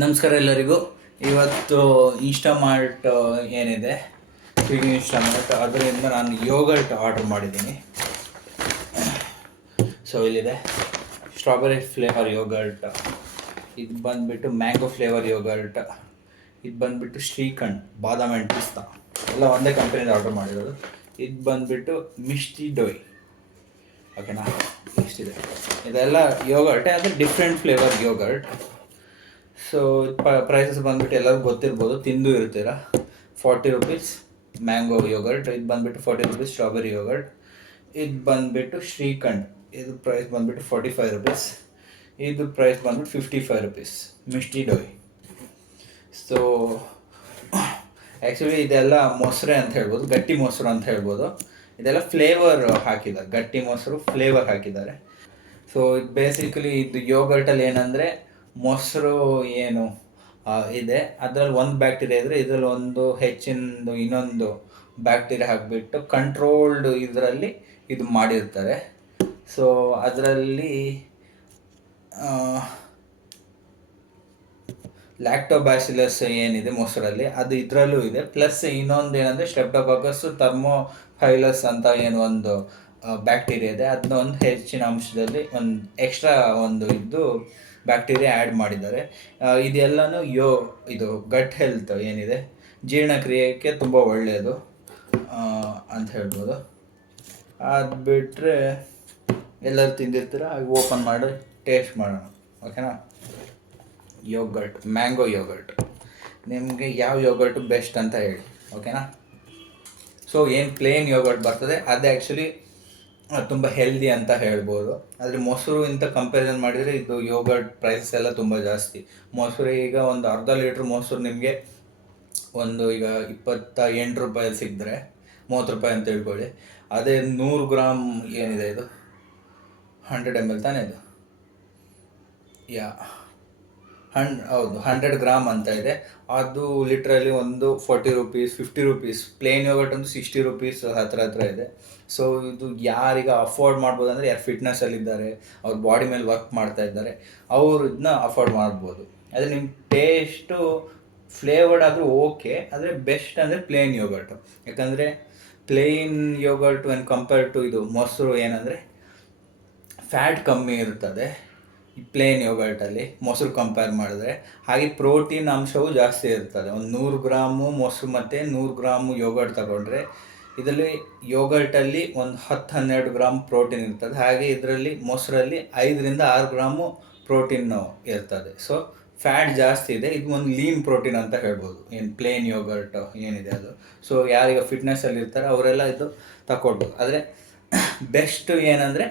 ನಮಸ್ಕಾರ ಎಲ್ಲರಿಗೂ. ಇವತ್ತು ಇನ್ಸ್ಟಾಮಾರ್ಟ್ ಏನಿದೆ, ಸ್ವಿಗ್ಗಿ ಇನ್ಸ್ಟಾಮಾರ್ಟ್, ಅದರಿಂದ ನಾನು ಯೋಗರ್ಟ್ ಆರ್ಡರ್ ಮಾಡಿದ್ದೀನಿ. ಸೊ ಇಲ್ಲಿದೆ ಸ್ಟ್ರಾಬೆರಿ ಫ್ಲೇವರ್ ಯೋಗರ್ಟ್, ಇದು ಬಂದುಬಿಟ್ಟು ಮ್ಯಾಂಗೋ ಫ್ಲೇವರ್ ಯೋಗರ್ಟ್, ಇದು ಬಂದುಬಿಟ್ಟು ಶ್ರೀಖಂಡ್ ಬಾದಾಮ್ ಆ್ಯಂಡ್ ಪಿಸ್ತಾ, ಎಲ್ಲ ಒಂದೇ ಕಂಪನಿಯಿಂದ ಆರ್ಡರ್ ಮಾಡಿರೋದು. ಇದು ಬಂದುಬಿಟ್ಟು ಮಿಷ್ಟಿ ಡೊಯ್, ಓಕೆನಾ. ಇಷ್ಟಿದೆ, ಇದೆಲ್ಲ ಯೋಗರ್ಟೇ, ಅದು different flavour yogurt. So prices ಬಂದುಬಿಟ್ಟು ಎಲ್ಲರಿಗೂ ಗೊತ್ತಿರ್ಬೋದು, ತಿಂದು ಇರ್ತೀರ. 40 ರುಪೀಸ್ ಮ್ಯಾಂಗೋ ಯೋಗರ್ಟ್, ಇದು ಬಂದುಬಿಟ್ಟು 40 ರುಪೀಸ್ ಸ್ಟ್ರಾಬೆರಿ ಯೋಗರ್ಟ್, ಇದು ಬಂದುಬಿಟ್ಟು ಶ್ರೀಖಂಡ್, ಇದು ಪ್ರೈಸ್ ಬಂದುಬಿಟ್ಟು 45 ರುಪೀಸ್, ಇದು ಪ್ರೈಸ್ ಬಂದುಬಿಟ್ಟು 55 ರುಪೀಸ್ ಮಿಷ್ಟಿ ಡೊಯ್. ಸೊ ಆ್ಯಕ್ಚುಲಿ ಇದೆಲ್ಲ ಮೊಸರೆ ಅಂತ ಹೇಳ್ಬೋದು, ಗಟ್ಟಿ ಮೊಸರು ಅಂತ ಹೇಳ್ಬೋದು. ಇದೆಲ್ಲ ಫ್ಲೇವರ್ ಹಾಕಿದ್ದಾರೆ, ಗಟ್ಟಿ ಮೊಸರು ಫ್ಲೇವರ್ ಹಾಕಿದ್ದಾರೆ. ಸೊ ಇದು ಬೇಸಿಕಲಿ ಇದು ಯೋಗರ್ಟಲ್ಲಿ ಏನಂದರೆ, ಮೊಸರು ಏನು ಇದೆ ಅದರಲ್ಲಿ ಒಂದು ಬ್ಯಾಕ್ಟೀರಿಯಾ ಇದ್ದರೆ ಇದರಲ್ಲಿ ಒಂದು ಹೆಚ್ಚಿನದು ಇನ್ನೊಂದು ಬ್ಯಾಕ್ಟೀರಿಯಾ ಹಾಕಿಬಿಟ್ಟು ಕಂಟ್ರೋಲ್ಡ್ ಇದರಲ್ಲಿ ಇದು ಮಾಡಿರ್ತಾರೆ. ಸೊ ಅದರಲ್ಲಿ ಲ್ಯಾಕ್ಟೋಬ್ಯಾಸಿಲಸ್ ಏನಿದೆ ಮೊಸರಲ್ಲಿ, ಅದು ಇದರಲ್ಲೂ ಇದೆ. ಪ್ಲಸ್ ಇನ್ನೊಂದು ಏನಂದರೆ ಸ್ಟ್ರೆಪ್ಟೋಕಾಕಸ್ ಥರ್ಮೋಫೈಲಸ್ ಅಂತ ಏನು ಒಂದು ಬ್ಯಾಕ್ಟೀರಿಯಾ ಇದೆ, ಅದನ್ನ ಒಂದು ಹೆಚ್ಚಿನ ಅಂಶದಲ್ಲಿ ಒಂದು ಎಕ್ಸ್ಟ್ರಾ ಒಂದು ಇದ್ದು ಬ್ಯಾಕ್ಟೀರಿಯಾ ಆ್ಯಡ್ ಮಾಡಿದ್ದಾರೆ. ಇದೆಲ್ಲನೂ ಇದು ಗಟ್ ಹೆಲ್ತ್ ಏನಿದೆ, ಜೀರ್ಣಕ್ರಿಯೆಗೆ ತುಂಬ ಒಳ್ಳೆಯದು ಅಂತ ಹೇಳ್ಬೋದು. ಅದು ಬಿಟ್ಟರೆ ಎಲ್ಲರೂ ತಿಂದಿರ್ತೀರ, ಹಾಗೆ ಓಪನ್ ಮಾಡಿ ಟೇಸ್ಟ್ ಮಾಡೋಣ, ಓಕೆನಾ. ಯೋಗರ್ಟ್, ಮ್ಯಾಂಗೋ ಯೋಗರ್ಟ್, ನಿಮಗೆ ಯಾವ ಯೋಗರ್ಟು ಬೆಸ್ಟ್ ಅಂತ ಹೇಳಿ, ಓಕೆನಾ. ಸೊ ಏನು ಪ್ಲೇನ್ ಯೋಗರ್ಟ್ ಬರ್ತದೆ ಅದು ಆ್ಯಕ್ಚುಲಿ ತುಂಬ ಹೆಲ್ದಿ ಅಂತ ಹೇಳ್ಬೋದು. ಆದರೆ ಮೊಸರು ಇಂಥ ಕಂಪ್ಯಾರಿಸನ್ ಮಾಡಿದರೆ ಇದು ಯೋಗರ್ಟ್ ಪ್ರೈಸಸ್ ಎಲ್ಲ ತುಂಬ ಜಾಸ್ತಿ. ಮೊಸರು ಈಗ ಒಂದು ಅರ್ಧ ಲೀಟ್ರ್ ಮೊಸರು ನಿಮಗೆ ಒಂದು ಈಗ 28 ರೂಪಾಯಲ್ಲಿ ಸಿಕ್ಕಿದ್ರೆ 30 ರೂಪಾಯಿ ಅಂತ ಹೇಳ್ಕೊಳ್ಳಿ. ಅದೇ 100 ಗ್ರಾಮ್ ಏನಿದೆ, ಇದು 100 ml ತಾನೇ ಇದು, ಹೌದು 100 ಗ್ರಾಮ್ ಅಂತ ಇದೆ. ಅದು ಲಿಟ್ರಲ್ಲಿ ಒಂದು 40 ರುಪೀಸ್ 50 ರುಪೀಸ್. ಪ್ಲೇನ್ ಯೋಗರ್ಟ್ ಒಂದು 60 ರುಪೀಸ್ ಹತ್ರ ಇದೆ. ಸೊ ಇದು ಯಾರೀಗ ಅಫೋರ್ಡ್ ಮಾಡ್ಬೋದು ಅಂದರೆ, ಯಾರು ಫಿಟ್ನೆಸ್ಸಲ್ಲಿದ್ದಾರೆ, ಅವ್ರ ಬಾಡಿ ಮೇಲೆ ವರ್ಕ್ ಮಾಡ್ತಾ ಇದ್ದಾರೆ, ಅವರು ಇದನ್ನ ಅಫೋರ್ಡ್ ಮಾಡ್ಬೋದು. ಆದರೆ ನಿಮ್ಮ ಟೇಸ್ಟು ಫ್ಲೇವರ್ಡ್ ಆದರೂ ಓಕೆ, ಆದರೆ ಬೆಸ್ಟ್ ಅಂದರೆ ಪ್ಲೇನ್ ಯೋಗರ್ಟು. ಯಾಕಂದರೆ plain yogurt when compared to ಇದು ಮೊಸರು ಏನಂದರೆ ಫ್ಯಾಟ್ ಕಮ್ಮಿ ಇರ್ತದೆ ಈ ಪ್ಲೇನ್ ಯೋಗರ್ಟಲ್ಲಿ ಮೊಸರು ಕಂಪೇರ್ ಮಾಡಿದ್ರೆ. ಹಾಗೆ ಪ್ರೋಟೀನ್ ಅಂಶವೂ ಜಾಸ್ತಿ ಇರ್ತದೆ. ಒಂದು 100 ಗ್ರಾಮು ಮೊಸರು ಮತ್ತು 100 ಗ್ರಾಮು ಯೋಗರ್ಟ್ ತಗೊಂಡ್ರೆ ಇದರಲ್ಲಿ ಯೋಗರ್ಟಲ್ಲಿ ಒಂದು 10-12 ಗ್ರಾಮ್ ಪ್ರೋಟೀನ್ ಇರ್ತದೆ. ಹಾಗೆ ಇದರಲ್ಲಿ ಮೊಸರಲ್ಲಿ 5ರಿಂದ 6 ಗ್ರಾಮು ಪ್ರೋಟೀನ್ ಇರ್ತದೆ. ಸೊ ಫ್ಯಾಟ್ ಜಾಸ್ತಿ ಇದೆ. ಇದು ಒಂದು ಲೀನ್ ಪ್ರೋಟೀನ್ ಅಂತ ಹೇಳ್ಬೋದು, ಏನು ಪ್ಲೇನ್ ಯೋಗರ್ಟ್ ಏನಿದೆ ಅದು. ಸೊ ಯಾರೀಗ ಫಿಟ್ನೆಸ್ಸಲ್ಲಿ ಇರ್ತಾರೆ ಅವರೆಲ್ಲ ಇದು ತಗೊಳ್ಬೋದು. ಆದರೆ ಬೆಸ್ಟ್ ಏನಂದರೆ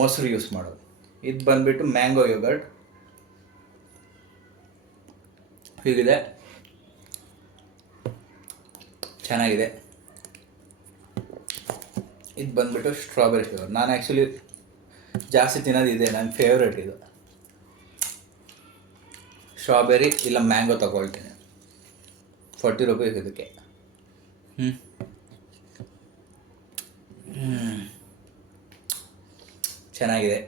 ಮೊಸರು ಯೂಸ್ ಮಾಡೋದು. ಇದು ಬಂದುಬಿಟ್ಟು ಮ್ಯಾಂಗೋ ಯೋಗರ್ಟ್ ಹೀಗಿದೆ, ಚೆನ್ನಾಗಿದೆ. ಇದು ಬಂದುಬಿಟ್ಟು ಸ್ಟ್ರಾಬೆರಿ ಫ್ಲೇವರ್. ನಾನು ಆ್ಯಕ್ಚುಲಿ ಜಾಸ್ತಿ ತಿನ್ನೋದು ಇದೆ, ನನ್ನ ಫೇವ್ರೇಟ್ ಇದು. ಸ್ಟ್ರಾಬೆರಿ ಇಲ್ಲ ಮ್ಯಾಂಗೋ ತಗೊಳ್ತೀನಿ, 40 ರೂಪಾಯಿ ಇದಕ್ಕೆ. ಚೆನ್ನಾಗಿದೆ.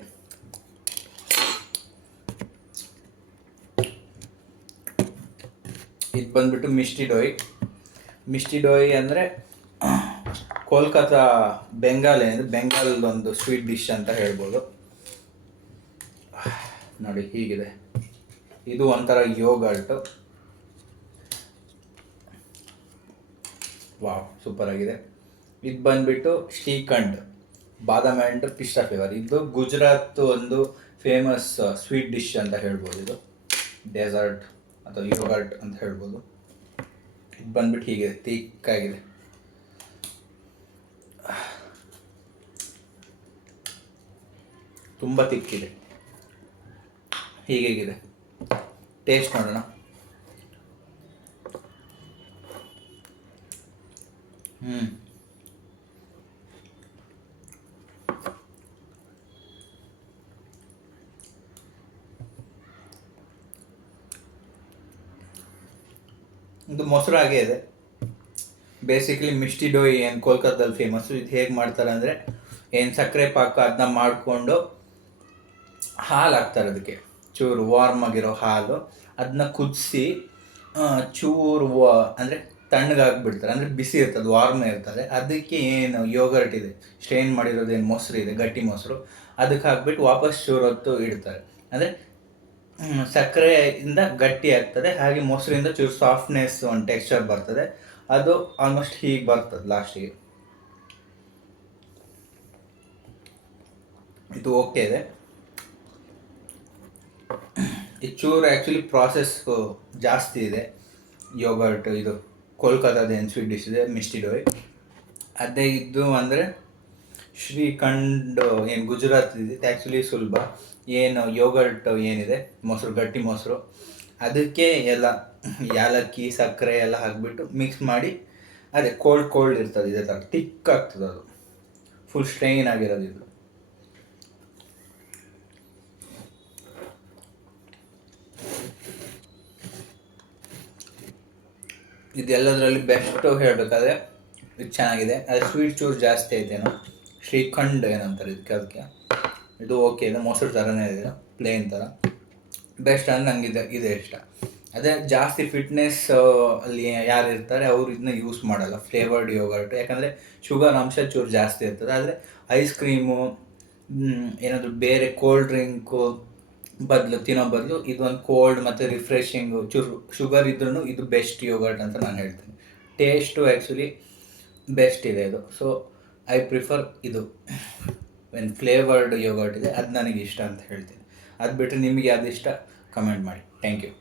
ಇದು ಬಂದುಬಿಟ್ಟು ಮಿಷ್ಟಿ ಡೊಯ್ ಅಂದರೆ ಕೋಲ್ಕತ್ತಾ ಬೆಂಗಾಲದೊಂದು ಸ್ವೀಟ್ ಡಿಶ್ ಅಂತ ಹೇಳ್ಬೋದು. ನೋಡಿ ಹೀಗಿದೆ, ಇದು ಒಂಥರ ಯೋಗರ್ಟು. ವಾವ್, ಸೂಪರ್ ಆಗಿದೆ. ಇದು ಬಂದುಬಿಟ್ಟು ಶ್ರೀಖಂಡ್ ಬಾದಾಮ್ ಆ್ಯಂಡ್ ಪಿಸ್ತಾ ಫ್ಲೇವರ್. ಇದು ಗುಜರಾತ್ ಒಂದು ಫೇಮಸ್ ಸ್ವೀಟ್ ಡಿಶ್ ಅಂತ ಹೇಳ್ಬೋದು. ಇದು ಡೆಸರ್ಟ್ ಅಥವಾ ಯೋಗರ್ಟ್ ಅಂತ ಹೇಳ್ಬೋದು. ಇದು ಬಂದ್ಬಿಟ್ಟು ಹೀಗಿದೆ, ತಿಕ್ಕಾಗಿದೆ. ತುಂಬ ತಿಕ್ಕಿದೆ, ಹೀಗಿದೆ. ಟೇಸ್ಟ್ ಮಾಡೋಣ. ಇದು ಮೊಸರು ಹಾಗೆ ಇದೆ. ಬೇಸಿಕಲಿ ಮಿಷ್ಟಿ ಡೊಯ್ ಏನು ಕೋಲ್ಕತ್ತಾದಲ್ಲಿ ಫೇಮಸ್ಸು. ಇದು ಹೇಗೆ ಮಾಡ್ತಾರೆ ಅಂದರೆ, ಏನು ಸಕ್ಕರೆ ಪಾಕ ಅದನ್ನ ಮಾಡಿಕೊಂಡು ಹಾಲು ಹಾಕ್ತಾರೆ, ಅದಕ್ಕೆ ಚೂರು ವಾರ್ಮ್ ಆಗಿರೋ ಹಾಲು ಅದನ್ನ ಕುದಿಸಿ ಚೂರು ಅಂದರೆ ತಣ್ಣಗಾಗ್ಬಿಡ್ತಾರೆ, ಅಂದರೆ ಬಿಸಿ ಇರ್ತದೆ, ವಾರ್ಮ್ ಇರ್ತದೆ. ಅದಕ್ಕೆ ಏನು ಯೋಗರ್ಟ್ ಇದೆ, ಸ್ಟ್ರೈನ್ ಮಾಡಿರೋದೇನು ಮೊಸರು ಇದೆ, ಗಟ್ಟಿ ಮೊಸರು, ಅದಕ್ಕೆ ಹಾಕ್ಬಿಟ್ಟು ವಾಪಸ್ ಚೂರು ಹೊತ್ತು ಇಡ್ತಾರೆ. ಅಂದರೆ ಸಕ್ಕರೆಯಿಂದ ಗಟ್ಟಿ ಆಗ್ತದೆ, ಹಾಗೆ ಮೊಸರಿಂದ ಚೂರು ಸಾಫ್ಟ್ನೆಸ್ ಒಂದು ಟೆಕ್ಸ್ಚರ್ ಬರ್ತದೆ. ಅದು ಆಲ್ಮೋಸ್ಟ್ ಹೀಗೆ ಬರ್ತದೆ ಲಾಸ್ಟಿಗೆ. ಇದು ಓಕೆ ಇದೆ. ಈ ಚೂರು ಆ್ಯಕ್ಚುಲಿ ಪ್ರಾಸೆಸ್ ಜಾಸ್ತಿ ಇದೆ. ಯೋಗರ್ಟ್ ಇದು ಕೋಲ್ಕತ್ತಾದ ಏನು ಸ್ವೀಟ್ ಡಿಶ್ ಇದೆ, ಮಿಸ್ಟಿ ಡೋಯ್. ಅದೇ ಇದು ಅಂದರೆ ಶ್ರೀಖಂಡ್ ಏನು ಗುಜರಾತ್ ಇದೆ, ಆ್ಯಕ್ಚುಲಿ ಸುಲಭ. ಏನು ಯೋಗರ್ಟ್ ಏನಿದೆ, ಮೊಸರು, ಗಟ್ಟಿ ಮೊಸರು, ಅದಕ್ಕೆ ಎಲ್ಲ ಯಾಲಕ್ಕಿ ಸಕ್ಕರೆ ಎಲ್ಲ ಹಾಕಿಬಿಟ್ಟು ಮಿಕ್ಸ್ ಮಾಡಿ, ಅದೇ ಕೋಲ್ಡ್ ಇರ್ತದೆ, ಇದೇ ಥರ ತಿಕ್ ಆಗ್ತದೆ, ಅದು ಫುಲ್ ಸ್ಟ್ರೈನ್ ಆಗಿರೋದು ಇದು. ಇದೆಲ್ಲದರಲ್ಲಿ ಬೆಸ್ಟು ಹೇಳಬೇಕಾದ್ರೆ ಇದು ಚೆನ್ನಾಗಿದೆ. ಅದು ಸ್ವೀಟ್ ಚೂರು ಜಾಸ್ತಿ ಐತೇನೋ, ಶ್ರೀಖಂಡ್ ಏನಂತಾರೆ ಅದಕ್ಕೆ. ಇದು ಓಕೆ ಇದೆ, ಮೊಸರು ಥರನೇ ಇದೆ, ಪ್ಲೇನ್ ಥರ. ಬೆಸ್ಟ್ ಅಂದರೆ ನನಗೆ ಇದೆ ಇಷ್ಟ. ಅದೇ ಜಾಸ್ತಿ ಫಿಟ್ನೆಸ್ ಅಲ್ಲಿ ಯಾರು ಇರ್ತಾರೆ ಅವರು ಇದನ್ನ ಯೂಸ್ ಮಾಡಲ್ಲ, ಫ್ಲೇವರ್ಡ್ ಯೋಗರ್ಟ್, ಯಾಕಂದರೆ ಶುಗರ್ ಅಂಶ ಚೂರು ಜಾಸ್ತಿ ಇರ್ತದೆ. ಆದರೆ ಐಸ್ ಕ್ರೀಮು ಏನಾದರೂ ಬೇರೆ ಕೋಲ್ಡ್ ಡ್ರಿಂಕು ತಿನ್ನೋ ಬದಲು ಇದೊಂದು ಕೋಲ್ಡ್ ಮತ್ತು ರಿಫ್ರೆಶಿಂಗು ಚೂರು ಶುಗರ್ ಇದ್ರೂ ಇದು ಬೆಸ್ಟ್ ಯೋಗರ್ಟ್ ಅಂತ ನಾನು ಹೇಳ್ತೀನಿ. ಟೇಸ್ಟು ಆ್ಯಕ್ಚುಲಿ ಬೆಸ್ಟ್ ಇದೆ ಇದು. ಸೊ ಐ ಪ್ರಿಫರ್ ಇದು. ಏನು ಫ್ಲೇವರ್ಡ್ ಯೋಗರ್ಟ್ ಇದೆ ಅದು ನನಗೆ ಇಷ್ಟ ಅಂತ ಹೇಳ್ತೀನಿ. ಅದು ಬಿಟ್ಟರೆ ನಿಮಗೆ ಅದು ಇಷ್ಟ ಕಮೆಂಟ್ ಮಾಡಿ. Thank you.